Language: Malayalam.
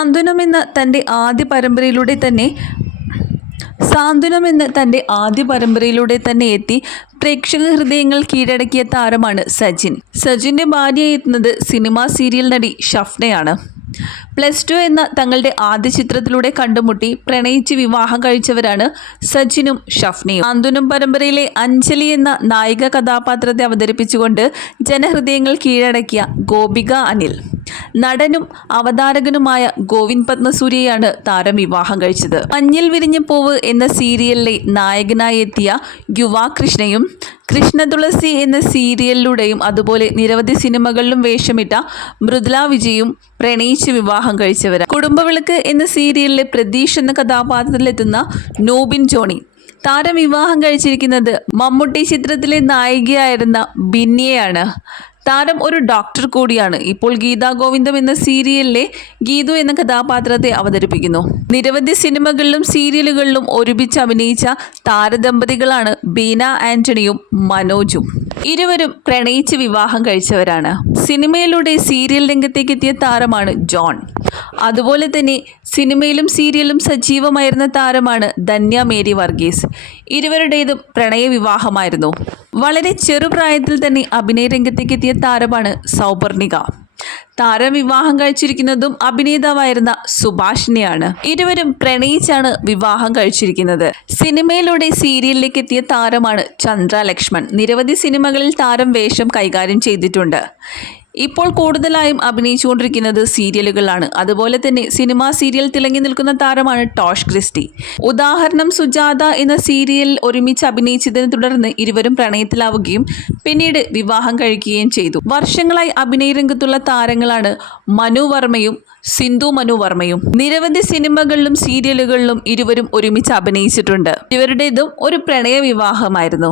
സാന്ത്വനം എന്ന തന്റെ ആദ്യ പരമ്പരയിലൂടെ തന്നെ സാന്ത്വനം എന്ന തന്റെ ആദ്യ പരമ്പരയിലൂടെ തന്നെ എത്തി പ്രേക്ഷക ഹൃദയങ്ങൾ കീഴടക്കിയ താരമാണ് സജിൻ. സജിന്റെ ഭാര്യ എത്തുന്നത് സിനിമാ സീരിയൽ നടി ഷഫ്നയാണ്. പ്ലസ് ടു എന്ന തങ്ങളുടെ ആദ്യ ചിത്രത്തിലൂടെ കണ്ടുമുട്ടി പ്രണയിച്ച് വിവാഹം കഴിച്ചവരാണ് സജിനും ഷഫ്നയും. സാന്ത്വനം പരമ്പരയിലെ അഞ്ജലി എന്ന നായിക കഥാപാത്രത്തെ അവതരിപ്പിച്ചുകൊണ്ട് ജനഹൃദയങ്ങൾ കീഴടക്കിയ ഗോപിക അനിൽ. നടനും അവതാരകനുമായ ഗോവിന്ദ് പത്മസൂര്യയാണ് താരം വിവാഹം കഴിച്ചത്. മഞ്ഞിൽ വിരിഞ്ഞ പൂവ് എന്ന സീരിയലിലെ നായകനായി എത്തിയ യുവാ കൃഷ്ണയും കൃഷ്ണ തുളസി എന്ന സീരിയലിലൂടെയും അതുപോലെ നിരവധി സിനിമകളിലും വേഷമിട്ട മൃദുല വിജയും പ്രണയിച്ച് വിവാഹം കഴിച്ചവരാണ്. കുടുംബവിളക്ക് എന്ന സീരിയലിലെ പ്രതീഷ് എന്ന കഥാപാത്രത്തിലെത്തുന്ന നോബിൻ ജോണി. താരം വിവാഹം കഴിച്ചിരിക്കുന്നത് മമ്മൂട്ടി ചിത്രത്തിലെ നായികയായിരുന്ന ബിന്നിയെയാണ്. താരം ഒരു ഡോക്ടർ കൂടിയാണ്. ഇപ്പോൾ ഗീതാ ഗോവിന്ദം എന്ന സീരിയലിലെ ഗീതു എന്ന കഥാപാത്രത്തെ അവതരിപ്പിക്കുന്നു. നിരവധി സിനിമകളിലും സീരിയലുകളിലും ഒരുമിച്ച് അഭിനയിച്ച താരദമ്പതികളാണ് ബീന ആന്റണിയും മനോജും. ഇരുവരും പ്രണയിച്ച് വിവാഹം കഴിച്ചവരാണ്. സിനിമയിലൂടെ സീരിയൽ രംഗത്തേക്ക് എത്തിയ താരമാണ് ജോൺ. അതുപോലെ തന്നെ സിനിമയിലും സീരിയലും സജീവമായിരുന്ന താരമാണ് ധന്യ മേരി വർഗീസ്. ഇരുവരുടേതും പ്രണയ വിവാഹമായിരുന്നു. വളരെ ചെറുപ്രായത്തിൽ തന്നെ അഭിനയ രംഗത്തേക്ക് എത്തിയ താരമാണ് സൗപർണിക. താരം വിവാഹം കഴിച്ചിരിക്കുന്നതും അഭിനേതാവായിരുന്ന സുഭാഷിനെയാണ് ഇരുവരും പ്രണയിച്ചാണ് വിവാഹം കഴിച്ചിരിക്കുന്നത്. സിനിമയിലൂടെ സീരിയലിലേക്ക് എത്തിയ താരമാണ് ചന്ദ്ര ലക്ഷ്മൺ. നിരവധി സിനിമകളിൽ താരം വേഷം കൈകാര്യം ചെയ്തിട്ടുണ്ട്. ഇപ്പോൾ കൂടുതലായും അഭിനയിച്ചുകൊണ്ടിരിക്കുന്നത് സീരിയലുകളാണ്. അതുപോലെ തന്നെ സിനിമാ സീരിയൽ തിളങ്ങി നിൽക്കുന്ന താരമാണ് ടോഷ് ക്രിസ്റ്റി. ഉദാഹരണം സുജാത എന്ന സീരിയൽ ഒരുമിച്ച് അഭിനയിച്ചതിനെ തുടർന്ന് ഇരുവരും പ്രണയത്തിലാവുകയും പിന്നീട് വിവാഹം കഴിക്കുകയും ചെയ്തു. വർഷങ്ങളായി അഭിനയ രംഗത്തുള്ള താരങ്ങളാണ് മനു വർമ്മയും സിന്ധു മനു വർമ്മയും. നിരവധി സിനിമകളിലും സീരിയലുകളിലും ഇരുവരും ഒരുമിച്ച് അഭിനയിച്ചിട്ടുണ്ട്. ഇവരുടേതും ഒരു പ്രണയ വിവാഹമായിരുന്നു